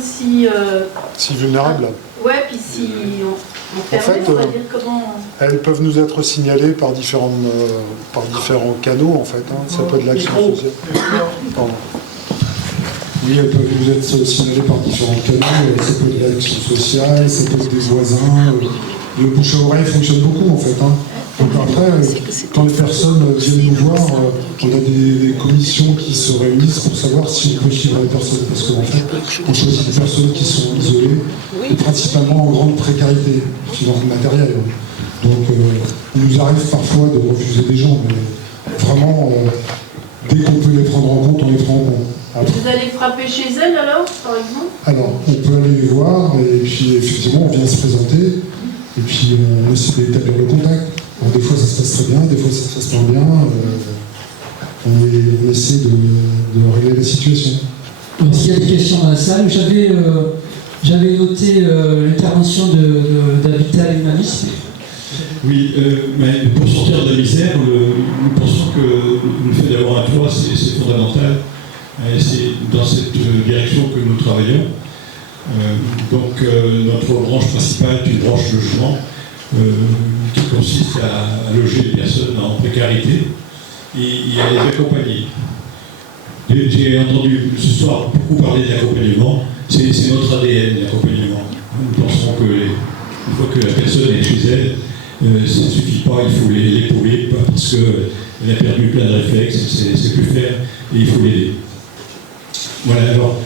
si... si vulnérables. Ouais, puis si on permet, fait, on va dire comment... Elles peuvent nous être signalées par différents canaux, en fait. Hein. Ça peut être de l'action sociale. Pardon. Oui, elles peuvent nous être signalées par différents canaux. Ça peut être de l'action sociale, ça peut être des voisins. Le bouche à oreille fonctionne beaucoup, en fait. Hein. Donc après, quand les personnes viennent nous voir, on a des commissions qui se réunissent pour savoir si on peut suivre les personnes. Parce qu'en fait, on choisit des personnes qui sont isolées, et principalement en grande précarité matérielle. Donc il nous arrive parfois de refuser des gens, mais vraiment, dès qu'on peut les prendre en compte, on les prend en compte. Après. Vous allez frapper chez elles alors, par exemple? Alors, on peut aller les voir, et puis effectivement, on vient se présenter, et puis on essaie d'établir le contact. Alors, des fois ça se passe très bien, des fois ça se passe pas bien. On essaie de régler la situation. Est-ce qu'il y a des questions dans la salle? J'avais noté l'intervention d'Habitat Humaniste. Oui, mais pour sortir de la misère, nous pensons que le fait d'avoir un toit, c'est fondamental. Et c'est dans cette direction que nous travaillons. Donc notre branche principale est une branche logement qui consiste à loger les personnes en précarité et à les accompagner. J'ai entendu ce soir beaucoup parler d'accompagnement. C'est notre ADN, l'accompagnement. Nous pensons que une fois que la personne est chez elle, ça ne suffit pas, il faut l'épauler, pas parce qu'elle a perdu plein de réflexes, elle ne sait plus faire, et il faut l'aider. Voilà, alors,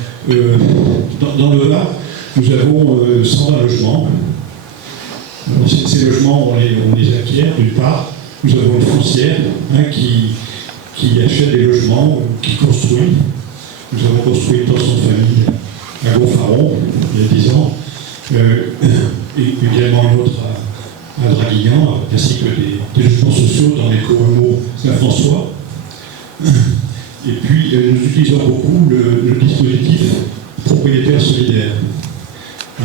dans le Var, nous avons 120 logements. Ces logements, on les acquiert d'une part. Nous avons une foncière qui achète des logements, qui construit. Nous avons construit une pension de famille à Gonfaron, il y a 10 ans, et également une autre à Draguignan, ainsi que des logements sociaux dans les communaux Saint-François. Et puis, nous utilisons beaucoup le dispositif propriétaire solidaire.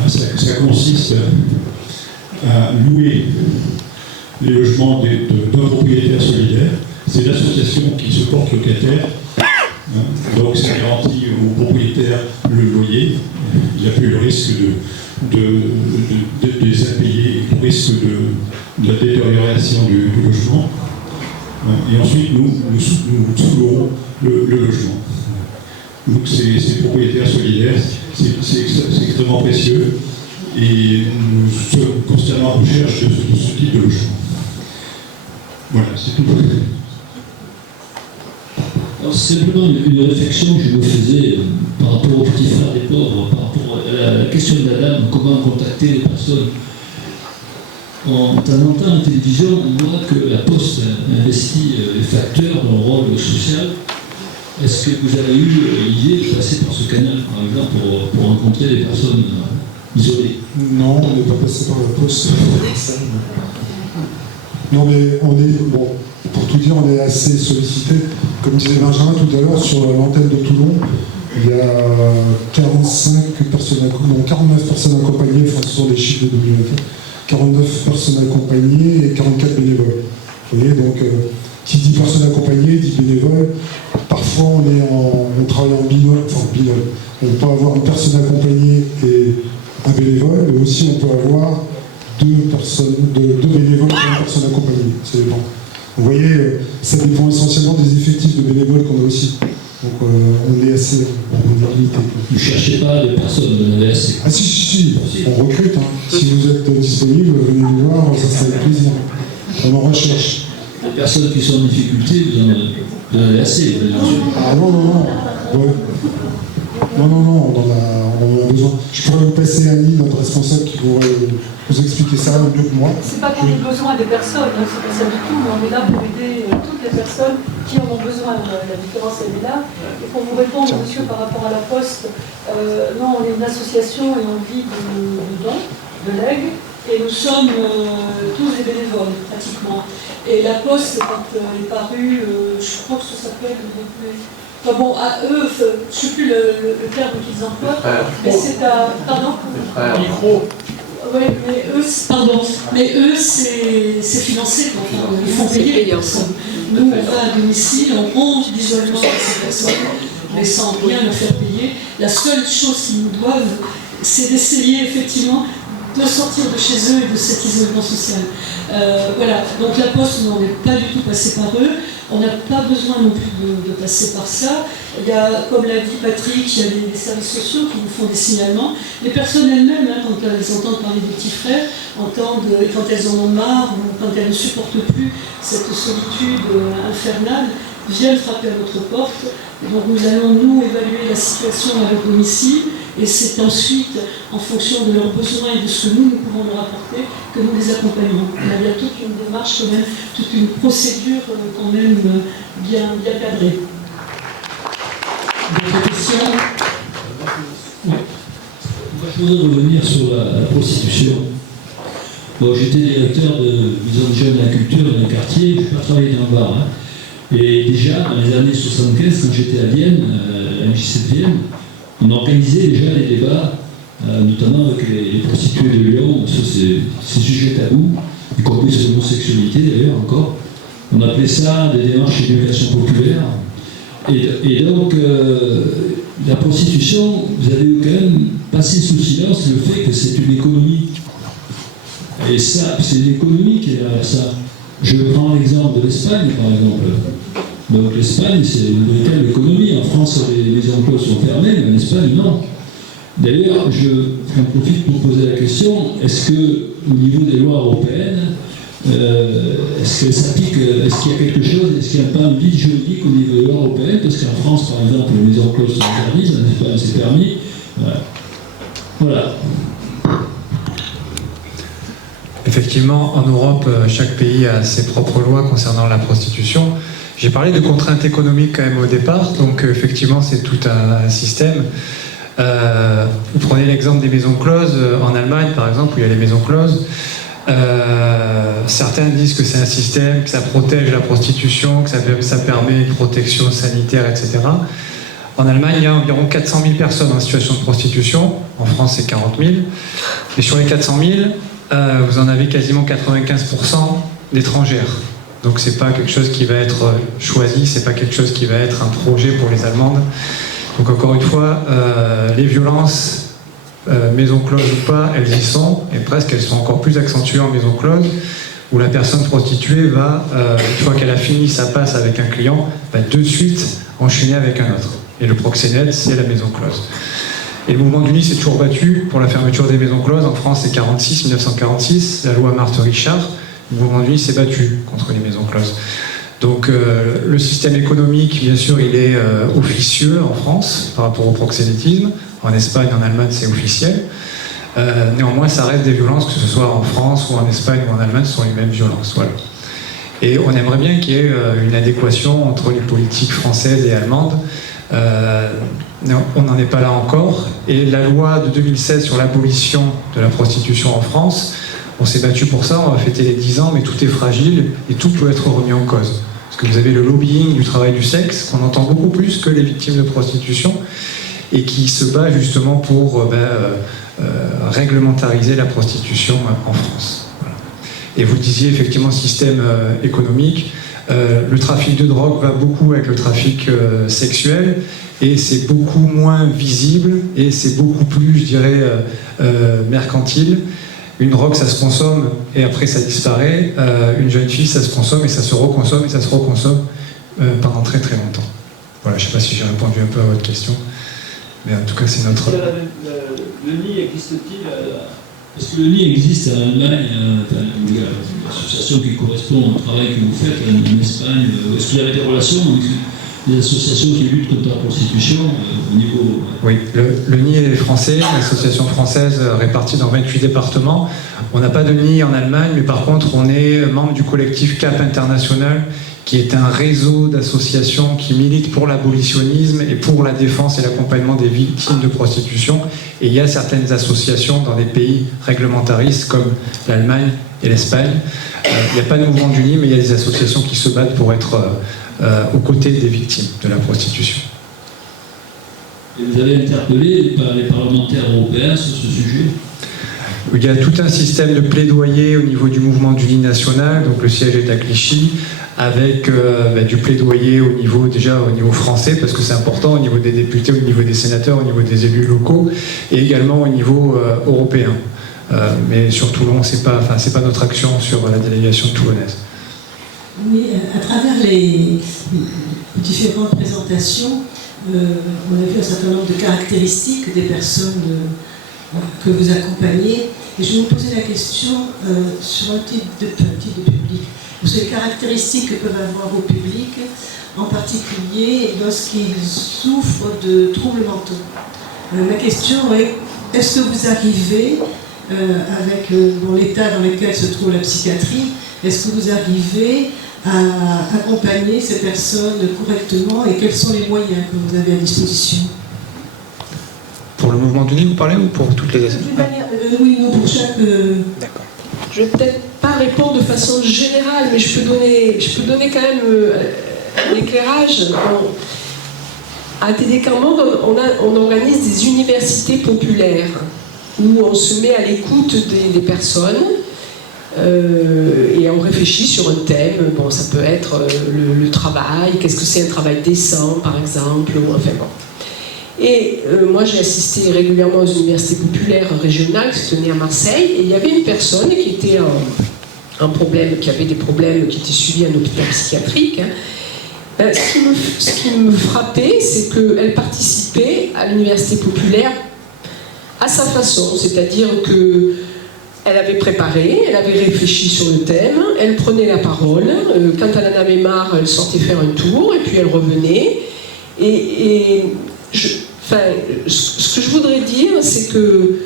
Ça consiste à louer les logements d'un propriétaire solidaire. C'est l'association qui se porte locataire. Donc, ça garantit au propriétaire le loyer. Il n'y a plus le risque de les impayer, le risque de la détérioration du logement. Et ensuite, nous sous-louons le logement. Donc ces propriétaires solidaires, c'est extrêmement précieux et nous sommes constamment en recherche de ce type de logement. Voilà, c'est tout. Alors c'est simplement une réflexion que je me faisais par rapport aux petits frères des pauvres, par rapport à la question de la dame, comment contacter les personnes. En temps à la télévision, on voit que la Poste investit les facteurs dans le rôle social. Est-ce que vous avez eu l'idée de passer par ce canal, par exemple, pour rencontrer des personnes isolées? Non, on n'est pas passé par la Poste. Non, mais on est, bon, pour tout dire, on est assez sollicité. Comme disait Benjamin tout à l'heure, sur l'antenne de Toulon, il y a 49 personnes accompagnées, enfin, ce sont les chiffres de 2021. 49 personnes accompagnées et 44 bénévoles. Vous voyez, donc, qui dit personnes accompagnées, dit bénévoles. Parfois, on travaille en binôme, enfin binôme. On peut avoir une personne accompagnée et un bénévole, mais aussi on peut avoir deux bénévoles et une personne accompagnée. Ça dépend. Vous voyez, ça dépend essentiellement des effectifs de bénévoles qu'on a aussi. Donc, on est assez limité. Vous ne cherchez pas des personnes, vous en avez assez. Ah si, on recrute. Hein. Si vous êtes disponible, venez nous voir, ça sera avec plaisir. On en recherche. Les personnes qui sont en difficulté, vous en avez assez. Ah non. Ouais. Non, on en a besoin. Je pourrais vous passer Annie, notre responsable, qui pourrait vous expliquer ça mieux que moi. C'est pas qu'on ait besoin des personnes, hein, c'est pas ça du tout, mais on est là pour aider toutes les personnes qui en ont besoin. La différence, elle est là. Et pour vous répondre, monsieur, par rapport à la Poste, non, on est une association et on vit de dons, de legs, et nous sommes tous des bénévoles, pratiquement. Et la Poste, quand elle est parue, je crois que ça s'appelle... Enfin bon, à eux, je ne sais plus le terme qu'ils emploient, mais c'est à... Pardon ? Micro. Oui, mais eux, c'est financé, donc ils font payer les personnes. Nous, on va à domicile, on monte l'isolement de ces personnes, mais sans rien leur faire payer. particulier. La seule chose qu'ils nous doivent, c'est d'essayer effectivement de sortir de chez eux et de cet isolement social. Voilà, donc la Poste, on n'est pas du tout passé par eux. On n'a pas besoin non plus de passer par ça. Il y a, comme l'a dit Patrick, il y a des services sociaux qui nous font des signalements. Les personnes elles-mêmes, quand elles entendent parler des petits frères, quand elles en ont marre ou quand elles ne supportent plus cette solitude infernale, viennent frapper à notre porte. Donc nous allons, nous, évaluer la situation à leur domicile, et c'est ensuite, en fonction de leurs besoins et de ce que nous pouvons leur apporter, que nous les accompagnons. Il y a toute une démarche quand même, toute une procédure quand même bien cadrée. D'autres questions? Je voudrais revenir sur la prostitution. Bon, j'étais directeur de maison de jeunes de la culture dans un quartier, je n'ai pas travaillé dans le Var. Et déjà, dans les années 75, quand j'étais à Vienne, à la MJC de Vienne, on organisait déjà des débats, notamment avec les prostituées de Lyon, sur ces sujets tabous, y compris sur l'homosexualité d'ailleurs encore. On appelait ça des démarches d'éducation populaire. Et donc, la prostitution, vous avez quand même passé sous silence le fait que c'est une économie. Et ça, c'est l'économie qui est derrière ça. Je prends l'exemple de l'Espagne, par exemple. Donc l'Espagne, c'est une véritable économie. En France, les maisons closes sont fermées, mais en Espagne, non. D'ailleurs, j'en profite pour poser la question, est-ce qu'au niveau des lois européennes, est-ce que ça pique, est-ce qu'il y a quelque chose, est-ce qu'il n'y a pas un vide juridique au niveau des lois européennes? Parce qu'en France, par exemple, les maisons closes sont interdites, en Espagne, c'est permis. Voilà. Effectivement, en Europe, chaque pays a ses propres lois concernant la prostitution. J'ai parlé de contraintes économiques quand même au départ, donc effectivement c'est tout un système. Vous prenez l'exemple des maisons closes, en Allemagne par exemple, où il y a les maisons closes. Certains disent que c'est un système, que ça protège la prostitution, que ça permet une protection sanitaire, etc. En Allemagne, il y a environ 400 000 personnes en situation de prostitution. En France, c'est 40 000. Et sur les 400 000, vous en avez quasiment 95% d'étrangères. Donc c'est pas quelque chose qui va être choisi, c'est pas quelque chose qui va être un projet pour les Allemandes. Donc encore une fois, les violences, maison close ou pas, elles y sont, et presque elles sont encore plus accentuées en maison close, où la personne prostituée va, une fois qu'elle a fini sa passe avec un client, va de suite enchaîner avec un autre. Et le proxénète, c'est la maison close. Et le mouvement du nid s'est toujours battu pour la fermeture des maisons closes. En France, c'est 1946, la loi Marthe Richard. Le mouvement du nid s'est battu contre les maisons closes. Donc le système économique, bien sûr, il est officieux en France par rapport au proxénétisme. En Espagne, en Allemagne, c'est officiel. Néanmoins, ça reste des violences, que ce soit en France ou en Espagne ou en Allemagne, ce sont les mêmes violences. Voilà. Et on aimerait bien qu'il y ait une adéquation entre les politiques françaises et allemandes. On n'en est pas là encore. Et la loi de 2016 sur l'abolition de la prostitution en France, on s'est battu pour ça, on va fêter les 10 ans, mais tout est fragile et tout peut être remis en cause. Parce que vous avez le lobbying du travail du sexe, qu'on entend beaucoup plus que les victimes de prostitution, et qui se bat justement pour réglementariser la prostitution en France. Voilà. Et vous le disiez, effectivement, système économique, le trafic de drogue va beaucoup avec le trafic sexuel, et c'est beaucoup moins visible, et c'est beaucoup plus, je dirais, mercantile. Une drogue, ça se consomme et après ça disparaît. Une jeune fille, ça se consomme et ça se reconsomme et ça se reconsomme pendant très très longtemps. Voilà, je ne sais pas si j'ai répondu un peu à votre question, mais en tout cas c'est notre... Le nid existe-t-il Est-ce que le nid existe en Allemagne, une association qui correspond au travail que vous faites en Espagne? Est-ce qu'il y avait des relations avec des associations qui luttent contre la prostitution au niveau... Oui, le nid est français, l'association française répartie dans 28 départements. On n'a pas de nid en Allemagne, mais par contre on est membre du collectif CAP International, qui est un réseau d'associations qui militent pour l'abolitionnisme et pour la défense et l'accompagnement des victimes de prostitution. Et il y a certaines associations dans des pays réglementaristes comme l'Allemagne et l'Espagne. Il n'y a pas de mouvement du nid, mais il y a des associations qui se battent pour être aux côtés des victimes de la prostitution. Et vous avez interpellé les parlementaires européens sur ce sujet? Il y a tout un système de plaidoyer au niveau du mouvement du Lit national, donc le siège est à Clichy, avec du plaidoyer au niveau français, parce que c'est important, au niveau des députés, au niveau des sénateurs, au niveau des élus locaux, et également au niveau européen. Mais sur Toulon, c'est pas notre action sur la délégation toulonnaise. Oui, à travers les différentes présentations, on a vu un certain nombre de caractéristiques des personnes que vous accompagnez. Et je vais vous poser la question sur un type de public. Sur les caractéristiques que peuvent avoir vos publics, en particulier lorsqu'ils souffrent de troubles mentaux. Ma question est, est-ce que vous arrivez, avec l'état dans lequel se trouve la psychiatrie, est-ce que vous arrivez à accompagner ces personnes correctement et quels sont les moyens que vous avez à disposition? Pour le mouvement du Lit, vous parlez, ou pour toutes les... Oui, non, pour chaque... D'accord. Je ne vais peut-être pas répondre de façon générale, mais je peux donner quand même un éclairage. À TDK Monde, on organise des universités populaires où on se met à l'écoute des personnes et on réfléchit sur un thème. Bon, ça peut être le travail, qu'est-ce que c'est un travail décent, par exemple, ou enfin bon. Et moi, j'ai assisté régulièrement aux universités populaires régionales qui se tenaient à Marseille, et il y avait une personne qui était qui avait des problèmes, qui était suivie à un hôpital psychiatrique. Ce qui me frappait, c'est qu'elle participait à l'université populaire à sa façon, c'est-à-dire qu'elle avait préparé, elle avait réfléchi sur le thème, elle prenait la parole, quand elle en avait marre, elle sortait faire un tour, et puis elle revenait, ce que je voudrais dire, c'est que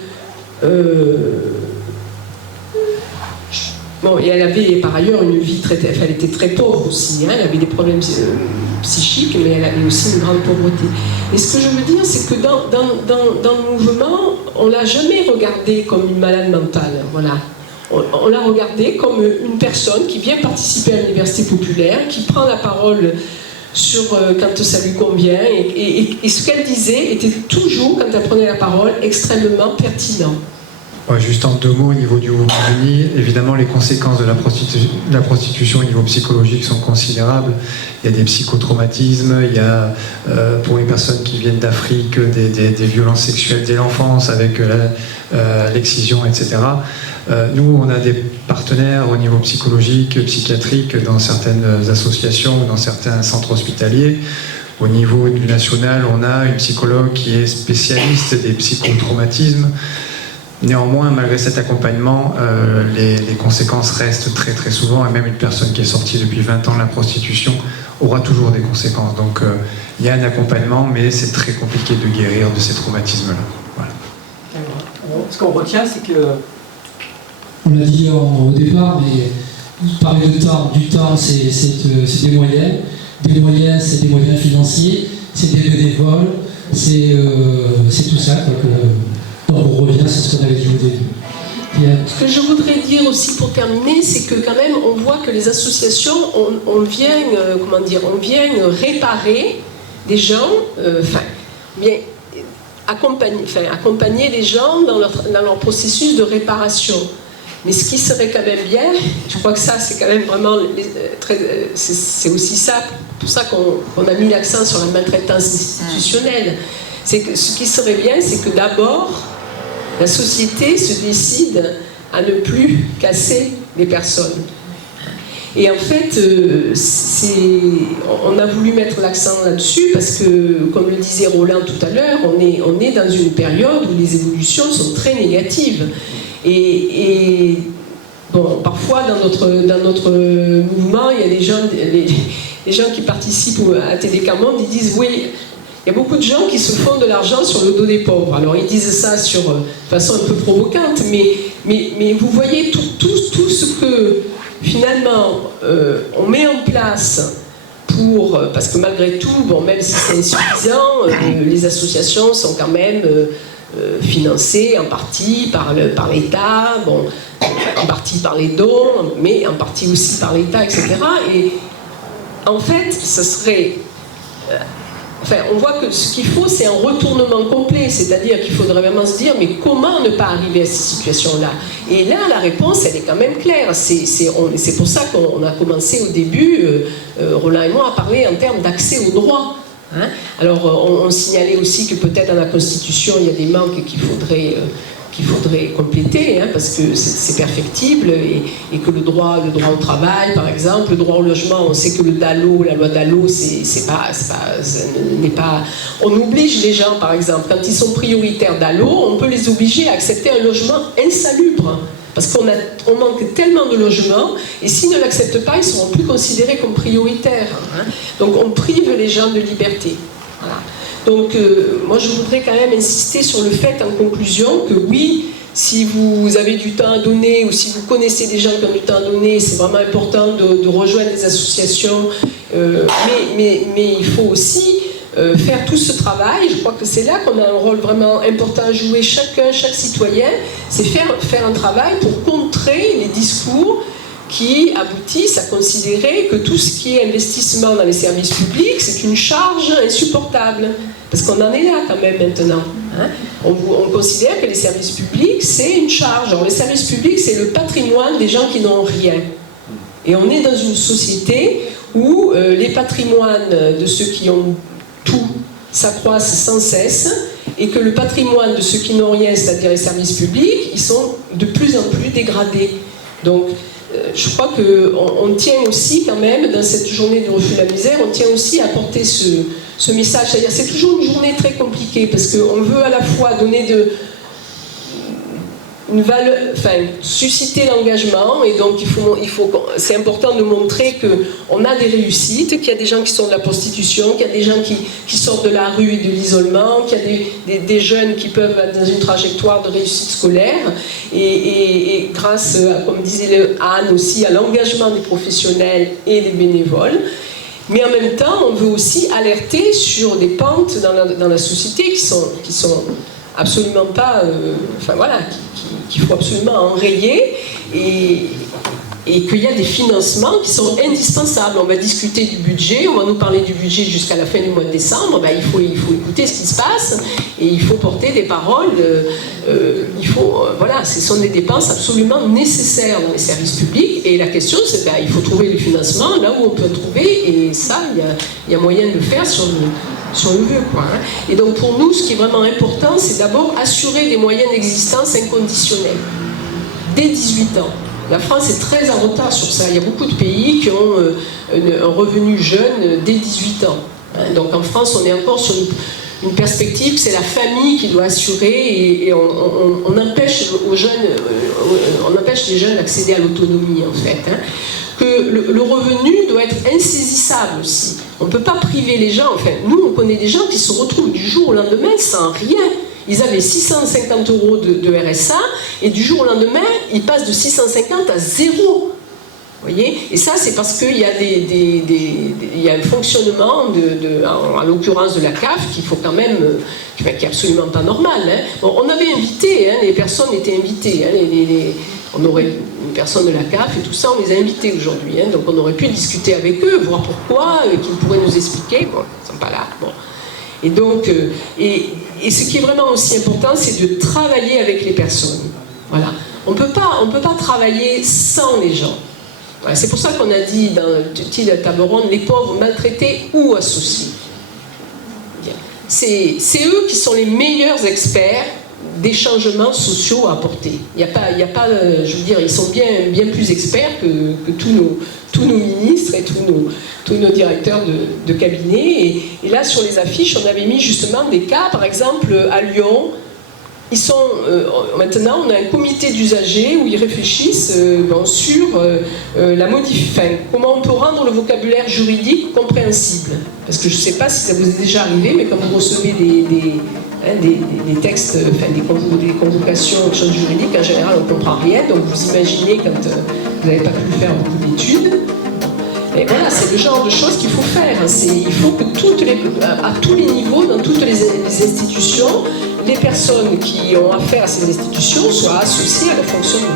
et elle avait par ailleurs une vie elle était très pauvre aussi, hein, elle avait des problèmes psychiques, mais elle avait aussi une grande pauvreté. Et ce que je veux dire, c'est que dans le mouvement, on l'a jamais regardée comme une malade mentale, voilà. On l'a regardée comme une personne qui vient participer à l'université populaire, qui prend la parole quand ça lui convient, et ce qu'elle disait était toujours, quand elle prenait la parole, extrêmement pertinent. Ouais, juste en 2 mots, au niveau du mouvement du Lit, évidemment les conséquences de la prostitution au niveau psychologique sont considérables. Il y a des psychotraumatismes, il y a pour les personnes qui viennent d'Afrique des violences sexuelles dès l'enfance avec l'excision, etc. Nous, on a des partenaires au niveau psychologique, psychiatrique dans certaines associations, dans certains centres hospitaliers. Au niveau du national, on a une psychologue qui est spécialiste des psychotraumatismes. Néanmoins, malgré cet accompagnement, les conséquences restent très très souvent, et même une personne qui est sortie depuis 20 ans de la prostitution aura toujours des conséquences. Donc il y a un accompagnement, mais c'est très compliqué de guérir de ces traumatismes-là. Voilà. Ce qu'on retient, c'est que, on l'a dit au départ, mais vous parlez du temps, c'est des moyens. Des moyens, c'est des moyens financiers, c'est des bénévoles, c'est tout ça, quoi, on revient sur ce qu'on avait dit au début. Ce que je voudrais dire aussi pour terminer, c'est que quand même on voit que les associations, on vient réparer des gens, accompagner les gens dans leur processus de réparation. Mais ce qui serait quand même bien, je crois que ça c'est quand même vraiment, c'est aussi ça, pour ça qu'on a mis l'accent sur la maltraitance institutionnelle. C'est que ce qui serait bien, c'est que d'abord la société se décide à ne plus casser les personnes. Et en fait, on a voulu mettre l'accent là-dessus parce que, comme le disait Roland tout à l'heure, on est dans une période où les évolutions sont très négatives. Et bon, parfois dans notre mouvement, il y a des gens qui participent à TDK Monde, ils disent oui. Il y a beaucoup de gens qui se font de l'argent sur le dos des pauvres. Alors ils disent ça de façon un peu provocante, mais vous voyez tout ce que finalement on met en place parce que malgré tout, bon, même si c'est insuffisant, les associations sont quand même financées en partie par l'État, bon, en partie par les dons, mais en partie aussi par l'État, etc. Et en fait, ce serait Enfin, on voit que ce qu'il faut, c'est un retournement complet, c'est-à-dire qu'il faudrait vraiment se dire, mais comment ne pas arriver à ces situations-là? Et là, la réponse, elle est quand même claire. C'est pour ça qu'on a commencé au début, Roland et moi, à parler en termes d'accès au droit. Hein? Alors, on signalait aussi que peut-être dans la Constitution, il y a des manques qu'il faudrait compléter, hein, parce que c'est perfectible, et que le droit au travail, par exemple, le droit au logement, on sait que le DALO, la loi DALO, n'est pas... On oblige les gens, par exemple, quand ils sont prioritaires DALO, on peut les obliger à accepter un logement insalubre, parce qu'on manque tellement de logements, et s'ils ne l'acceptent pas, ils ne seront plus considérés comme prioritaires. Hein. Donc on prive les gens de liberté. Voilà. Donc, moi, je voudrais quand même insister sur le fait, en conclusion, que oui, si vous avez du temps à donner, ou si vous connaissez des gens qui ont du temps à donner, c'est vraiment important de rejoindre des associations, mais il faut aussi faire tout ce travail. Je crois que c'est là qu'on a un rôle vraiment important à jouer, chaque citoyen, c'est faire un travail pour contrer les discours qui aboutissent à considérer que tout ce qui est investissement dans les services publics, c'est une charge insupportable. Parce qu'on en est là quand même maintenant. Hein. On considère que les services publics, c'est une charge. Alors les services publics, c'est le patrimoine des gens qui n'ont rien. Et on est dans une société où les patrimoines de ceux qui ont tout s'accroissent sans cesse, et que le patrimoine de ceux qui n'ont rien, c'est-à-dire les services publics, ils sont de plus en plus dégradés. Donc, je crois qu'on tient aussi quand même, dans cette journée du refus de la misère, on tient aussi à porter ce message. C'est-à-dire c'est toujours une journée très compliquée, parce qu'on veut à la fois donner une valeur, enfin, susciter l'engagement, et donc c'est important de montrer qu'on a des réussites, qu'il y a des gens qui sortent de la prostitution, qu'il y a des gens qui sortent de la rue et de l'isolement, qu'il y a des jeunes qui peuvent être dans une trajectoire de réussite scolaire, et grâce, comme disait Anne aussi, à l'engagement des professionnels et des bénévoles. Mais en même temps, on veut aussi alerter sur des pentes dans la société qui sont absolument pas, enfin voilà, qu'il faut absolument enrayer, et qu'il y a des financements qui sont indispensables. On va discuter du budget, on va nous parler du budget jusqu'à la fin du mois de décembre. Ben, il faut écouter ce qui se passe, et il faut porter des paroles. Voilà, ce sont des dépenses absolument nécessaires dans les services publics, et la question c'est il faut trouver le financement là où on peut trouver, et ça, il y a moyen de le faire sur le vœu, quoi, hein. Et donc pour nous, ce qui est vraiment important, c'est d'abord assurer des moyens d'existence inconditionnels dès 18 ans. La France est très en retard sur ça. Il y a beaucoup de pays qui ont un revenu jeune dès 18 ans. Hein. Donc en France, on est encore sur une perspective, c'est la famille qui doit assurer, et on empêche les jeunes d'accéder à l'autonomie, en fait. Hein. Que le revenu doit être insaisissable aussi. On ne peut pas priver les gens. Enfin, nous, on connaît des gens qui se retrouvent du jour au lendemain sans rien. Ils avaient 650 € de RSA, et du jour au lendemain, ils passent de 650 à 0. Vous voyez ? Et ça, c'est parce qu'il y a il y a un fonctionnement, en l'occurrence de la CAF, qu'il faut quand même, qui est absolument pas normal. Hein. Bon, on avait invité, hein, les personnes étaient invitées. Hein, on aurait une personne de la CAF et tout ça, on les a invités aujourd'hui. Hein, donc on aurait pu discuter avec eux, voir pourquoi, qu'ils pourraient nous expliquer. Bon, ils ne sont pas là. Bon. Et donc, et ce qui est vraiment aussi important, c'est de travailler avec les personnes. Voilà. On ne peut pas travailler sans les gens. Voilà. C'est pour ça qu'on a dit dans le titre de la table ronde, les pauvres maltraités ou associés. C'est eux qui sont les meilleurs experts des changements sociaux à apporter. Il n'y a pas, je veux dire, ils sont bien plus experts que tous nos ministres et tous nos directeurs de cabinet. Et là, sur les affiches, on avait mis justement des cas, par exemple, à Lyon. Ils sont, maintenant, on a un comité d'usagers où ils réfléchissent sur comment on peut rendre le vocabulaire juridique compréhensible. Parce que je ne sais pas si ça vous est déjà arrivé, mais quand vous recevez des textes, des convocations de choses juridiques, en général, on ne comprend rien. Donc vous imaginez quand vous n'avez pas pu faire beaucoup d'études. Et voilà, c'est le genre de choses qu'il faut faire. Il faut que à tous les niveaux, dans toutes les institutions, les personnes qui ont affaire à ces institutions soient associées à leur fonctionnement.